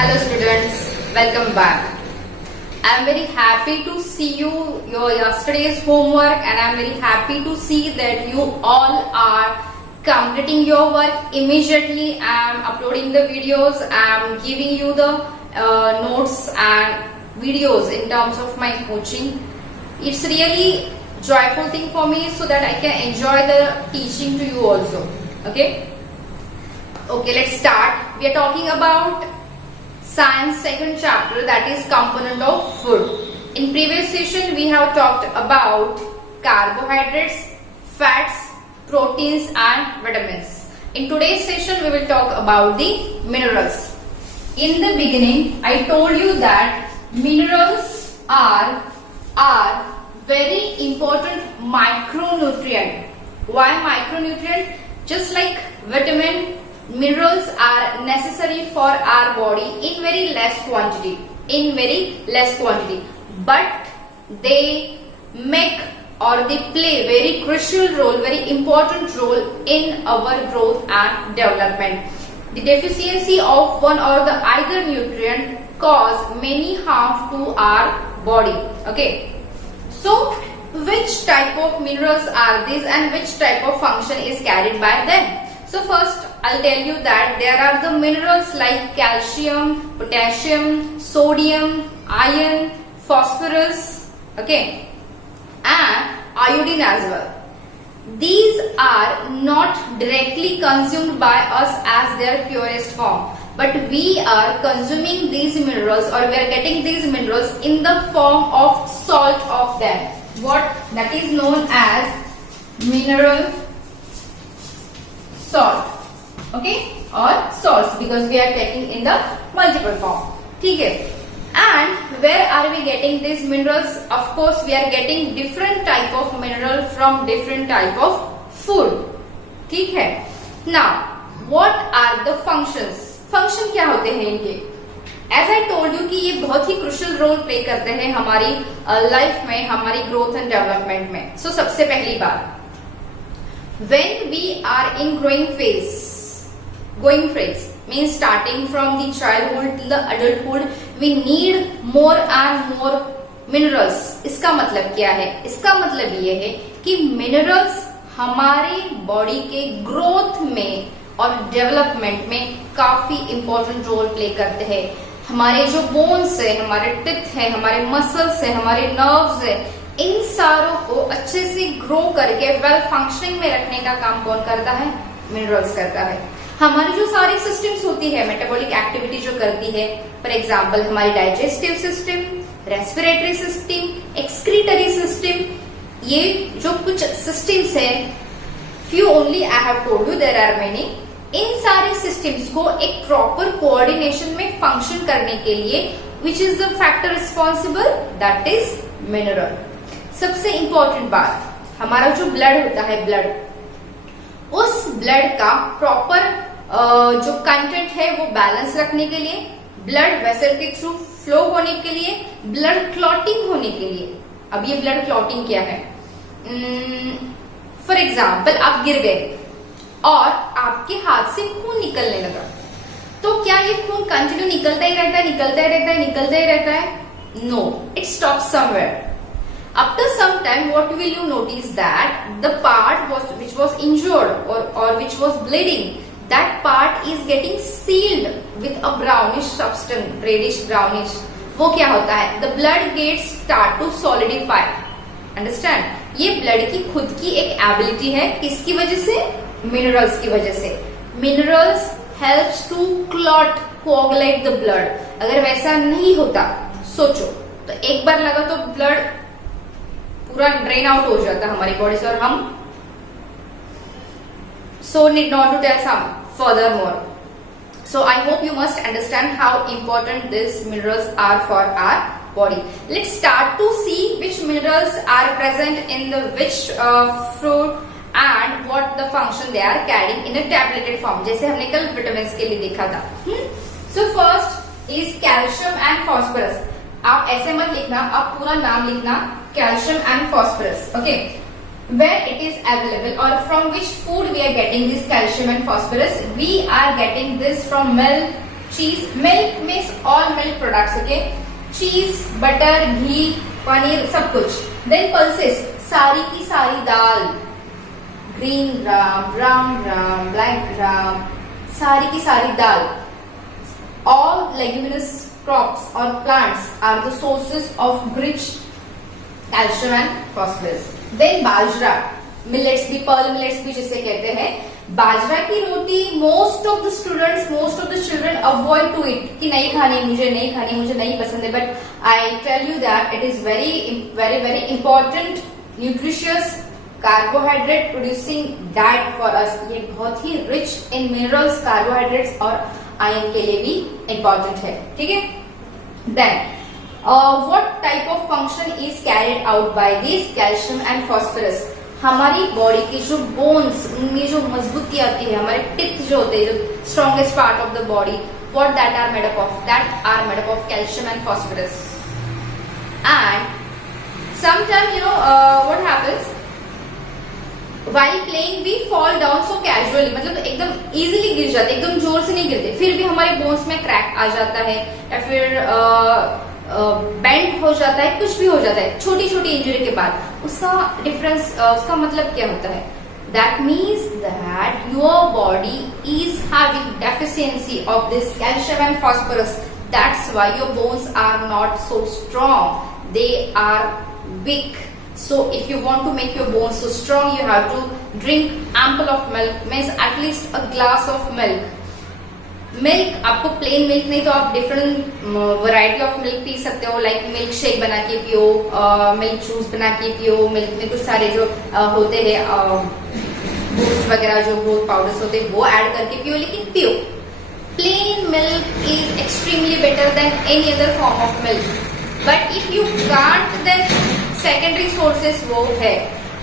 Hello students, welcome back. I am very happy to see you your yesterday's homework, and I am very happy to see that you all are completing your work immediately. I am uploading the videos, I am giving you the notes and videos in terms of my coaching. It's really joyful thing for me so that I can enjoy the teaching to you also. Okay, let's start. We are talking about science second chapter, that is component of food. In previous session we have talked about carbohydrates, fats, proteins and vitamins. In today's session we will talk about the minerals. In the beginning I told you that minerals are very important micronutrient. Why micronutrient? Just like vitamin, minerals are necessary for our body in very less quantity, but they make or they play very crucial role, very important role in our growth and development. The deficiency of one or the either nutrient cause many harm to our body. Okay, so which type of minerals are these and which type of function is carried by them? So first I'll tell you that there are the minerals like calcium, potassium, sodium, iron, phosphorus, okay, and iodine as well. These are not directly consumed by us as their purest form, but we are consuming these minerals, or we are getting these minerals in the form of salt of them. What that is known as mineral salt, okay, or salts, because we are taking in the multiple form. Okay. And where are we getting these minerals? Of course we are getting different type of mineral from different type of food. Okay. Now what are the functions? Function क्या होते हैं इनके? As I told you कि ये बहुत ही crucial role play करते हैं हमारी लाइफ में, हमारी growth and development में. So सबसे पहली बात, when we are in growing phase means starting from the childhood till the adulthood, we need more and more minerals. इसका मतलब क्या है? इसका मतलब ये है कि minerals हमारे बॉडी के ग्रोथ में और डेवलपमेंट में काफी इंपॉर्टेंट रोल प्ले करते हैं. हमारे जो बोन्स है, हमारे टिथ है, हमारे मसल्स है, हमारे नर्व्स है, इन सारों को अच्छे से ग्रो करके वेल फंक्शनिंग में रखने का काम कौन करता है? मिनरल्स करता है. हमारी जो सारी सिस्टम्स होती है, मेटाबॉलिक एक्टिविटी जो करती है, फॉर एग्जांपल हमारी digestive system, respiratory system, excretory system, ये जो कुछ सिस्टम्स है, few only I have told you, there are many. इन सारे सिस्टम्स को एक प्रॉपर कोऑर्डिनेशन में फंक्शन करने के लिए which is the factor responsible? That is mineral. सबसे इंपॉर्टेंट बात, हमारा जो ब्लड होता है, उस ब्लड का प्रॉपर जो कंटेंट है वो बैलेंस रखने के लिए, ब्लड वेसल के थ्रू फ्लो होने के लिए, ब्लड क्लॉटिंग होने के लिए. अब ये ब्लड क्लॉटिंग क्या है? फॉर एग्जाम्पल आप गिर गए और आपके हाथ से खून निकलने लगा, तो क्या ये खून कंटिन्यू निकलता ही रहता है? No, it stops somewhere. After some time, what will you notice that the part which was injured or which was bleeding, that part is getting sealed with a brownish substance, reddish brownish. वो क्या होता है? The blood gets start to solidify. Understand? ये blood की खुद की एक ability है. किसकी वजह से? Minerals की वजह से. Minerals helps to clot, coagulate the blood. अगर वैसा नहीं होता, सोचो तो एक बार लगा तो blood पूरा ड्रेन आउट हो जाता है हमारी बॉडी से, और हम so need not to tell some furthermore. So I hope you must understand how important these minerals are for our body. Let's start to see which minerals are present in the which fruit and what the function they are carrying in a tableted form, जैसे हमने कल विटामिन्स के लिए देखा था. So first is calcium and phosphorus. आप ऐसे मत लिखना, आप पूरा नाम लिखना, calcium and phosphorus. Okay, where it is available or from which food we are getting this calcium and phosphorus. We are getting this from milk, cheese. Milk means all milk products, okay? Cheese, butter, घी, पनीर, सब कुछ. Then pulses, सारी की सारी दाल, green gram, brown gram, black gram, सारी की सारी दाल. All leguminous crops or plants are the sources of rich calcium and phosphorus. Then बाजरा, millets भी, pearl millets भी जिसे कहते हैं. बाजरा की रोटी most of the students, most of the children avoid to it कि नहीं खानी, मुझे नहीं खानी, मुझे नहीं पसंद है. But I tell you that it is very very very important nutritious carbohydrate producing diet for us. ये बहुत ही रिच इन मिनरल्स, कार्बोहाइड्रेट्स और आयरन के लिए भी इंपॉर्टेंट है. ठीक है. Then what type of function is carried out by this calcium and phosphorus. हमारी बॉडी की जो बोन्स, उनमें जो मजबूती आती है, हमारे टिथ जो होते हैं, जो strongest part of the body, what that are made up of, that are made up of calcium and phosphorus. And sometime you know what happens while playing we fall down so casually, मतलब एकदम इजीली गिर जाते, एकदम जोर से नहीं गिरते, फिर भी हमारे बोन्स में क्रैक आ जाता है या फिर बेंड हो जाता है, कुछ भी हो जाता है छोटी छोटी इंजरी के बाद. उसका डिफरेंस, उसका मतलब क्या होता है? That means that your body is having deficiency of this calcium and phosphorus. That's why your bones are not so strong. They are weak. So if you want to make your bones so strong, you have to drink ample of milk, means at least a glass of milk. Milk, आपको plane milk नहीं तो आप different variety of milk P सकते हो. Like milk shake बना के पियो, milk juice बना के पियो. मिल्क में कुछ सारे जो होते हैं बूस्ट वगैरह, जो ग्रोथ पाउडर्स होते हैं, वो ऐड करके पियो, लेकिन पियो. Plain milk is extremely better than any other form of milk. But if you can't, then secondary sources वो है.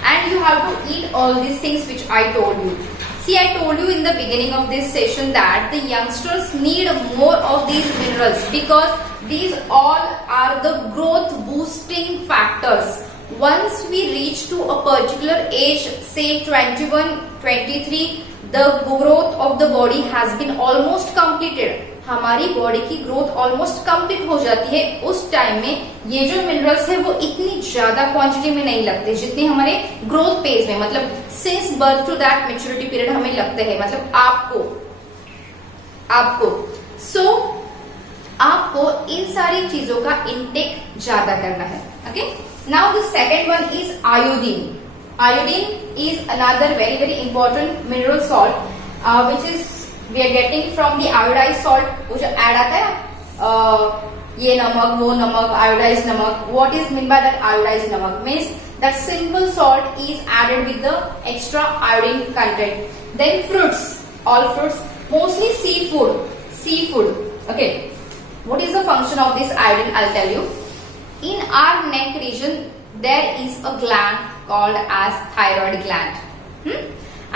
And you have to eat all these things which I told you. See, I told you in the beginning of this session that the youngsters need more of these minerals because these all are the growth boosting factors. Once we reach to a particular age, say 21, 23, the growth of the body has been almost completed. हमारी body की growth almost complete हो जाती है. उस टाइम में ये जो मिनरल्स है वो इतनी ज्यादा क्वांटिटी में नहीं लगते जितने हमारे ग्रोथ पेज में, मतलब since birth to that maturity period हमें लगते हैं. मतलब आपको आपको इन सारी चीजों का इनटेक ज्यादा करना है. Okay. Now the second one is iodine. Iodine is another very very important mineral salt which is we are getting from the iodized salt. वो जो ऐड आता है ये नमक, वो नमक, iodized नमक. What is meant by that iodized नमक? Means that simple salt is added with the extra iodine content. Then fruits, all fruits, mostly seafood. Okay. What is the function of this iodine? I'll tell you. In our neck region, there is a gland called as thyroid gland.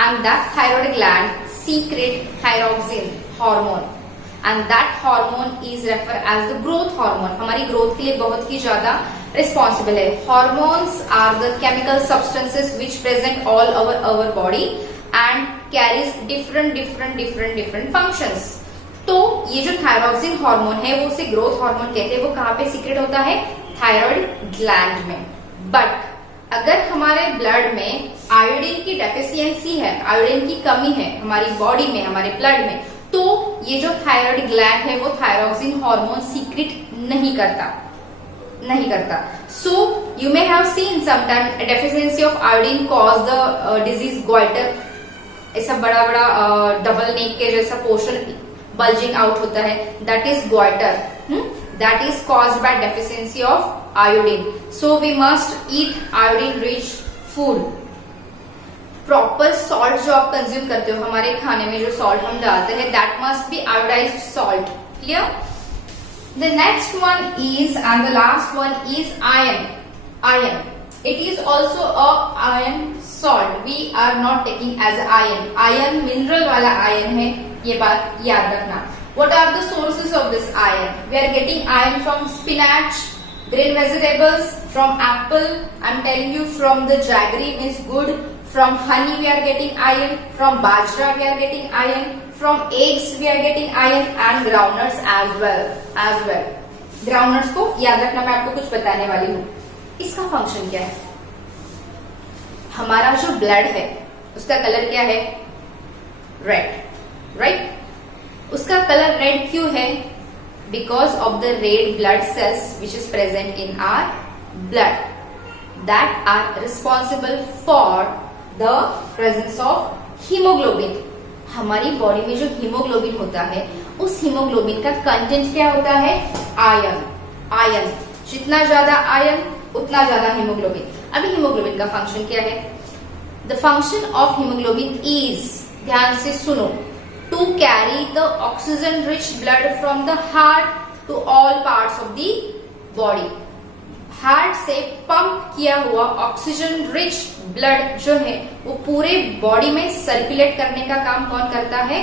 And that thyroid gland secrete thyroxine hormone, and that hormone is referred as the growth hormone. हमारी ग्रोथ के लिए बहुत ही ज्यादा रिस्पॉन्सिबल है. Hormones are the chemical substances which present all over our body and carries different functions. तो ये जो thyroxine hormone है वो उसे ग्रोथ हार्मोन कहते हैं. वो कहाँ पे सीक्रेट होता है? थायराइड ग्लैंड में. बट अगर हमारे ब्लड में आयोडीन की डेफिशिएंसी है, आयोडीन की कमी है हमारी बॉडी में, हमारे ब्लड में, तो ये जो थायराइड ग्लैंड है वो थायरॉक्सिन हार्मोन सीक्रेट नहीं करता. So you may have seen sometime deficiency of iodine cause the disease goitre. ऐसा बड़ा डबल नेक के जैसा पोर्शन बल्जिंग आउट होता है, that is goitre. That is caused by deficiency of iodine. So we must eat iodine rich food. Proper salt जो आप कंज्यूम करते हो, हमारे खाने में जो salt हम डालते हैं, that must be iodized salt. Clear? The next one is, and the last one is iron. It is also a iron salt. We are not taking as iron. Iron mineral वाला iron है, ये बात याद रखना. What are the sources of this iron? We are getting iron from spinach, green vegetables, from apple. I'm telling you from the jaggery, means good From honey we are getting iron, from bajra we are getting iron, from eggs we are getting iron and groundnuts as well. Groundnuts को याद रखना, मैं आपको कुछ बताने वाली हूँ. इसका फंक्शन क्या है? हमारा जो ब्लड है उसका कलर क्या है? Red, right? उसका कलर रेड क्यों है? Because of the red blood cells which is present in our blood that are responsible for the presence of hemoglobin. हमारी बॉडी में जो हीमोग्लोबिन होता है उस हीमोग्लोबिन का कंटेंट क्या होता है? आयरन. जितना ज्यादा आयरन उतना ज्यादा हीमोग्लोबिन. अभी हीमोग्लोबिन का फंक्शन क्या है? The function of haemoglobin is, ध्यान से सुनो, to carry the oxygen rich blood from the heart to all parts of the body. Heart से पंप किया हुआ ऑक्सीजन रिच ब्लड जो है वो पूरे बॉडी में सर्कुलेट करने का काम कौन करता है?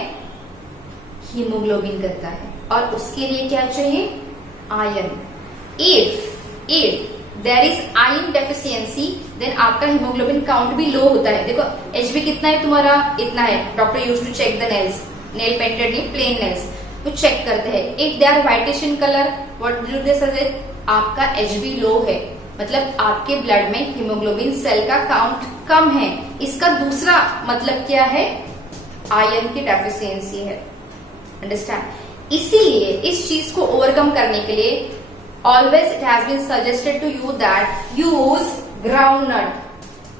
हीमोग्लोबिन करता है. और उसके लिए क्या चाहिए? Iron. If there is iron deficiency then आपका हीमोग्लोबिन काउंट भी लो होता है. देखो HB कितना है तुम्हारा? इतना है. Doctor use to check the nails, nail painted नहीं, प्लेन नेल्स, वो चेक करते हैं. If they are whitish in colour, what do they suggest? आपका HB लो है, मतलब आपके ब्लड में हीमोग्लोबिन सेल का काउंट कम है. इसका दूसरा मतलब क्या है? आयरन की डेफिशिएंसी है. अंडरस्टैंड? इसीलिए इस चीज को ओवरकम करने के लिए always it has been suggested to you that use groundnut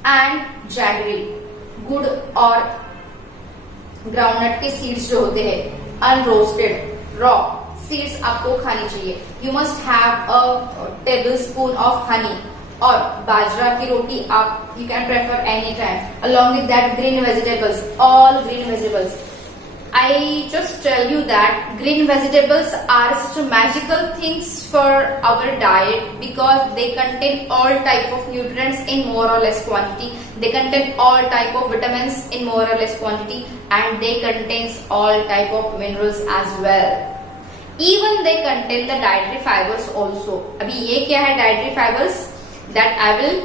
and jaggery. गुड़ और ग्राउंडनट के सीड्स जो होते हैं अनरोस्टेड रॉ सीड्स आपको खानी चाहिए. You must have a table spoon of honey. और बाजरा की रोटी आप you can prefer any time along with that green vegetables, all green vegetables. I just tell you that green vegetables are such a magical things for our diet because they contain all type of nutrients in more or less quantity. They contain all type of vitamins in more or less quantity and they contains all type of minerals as well. Even they contain the dietary fibers also. अभी ये क्या है dietary fibers? That I will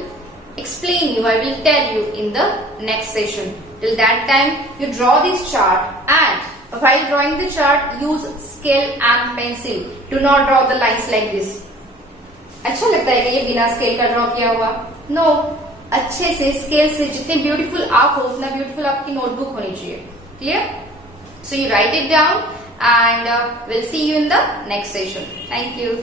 explain you, I will tell you in the next session. Till that time, you draw this chart and while drawing the chart, use scale and pencil. Do not draw the lines like this. अच्छा लगता है कि ये बिना स्केल का ड्रॉ किया हुआ? No. अच्छे से स्केल से जितने ब्यूटीफुल आप हो उतना ब्यूटीफुल आपकी नोटबुक होनी चाहिए. Clear? So you write it down and we'll see you in the next session. Thank you.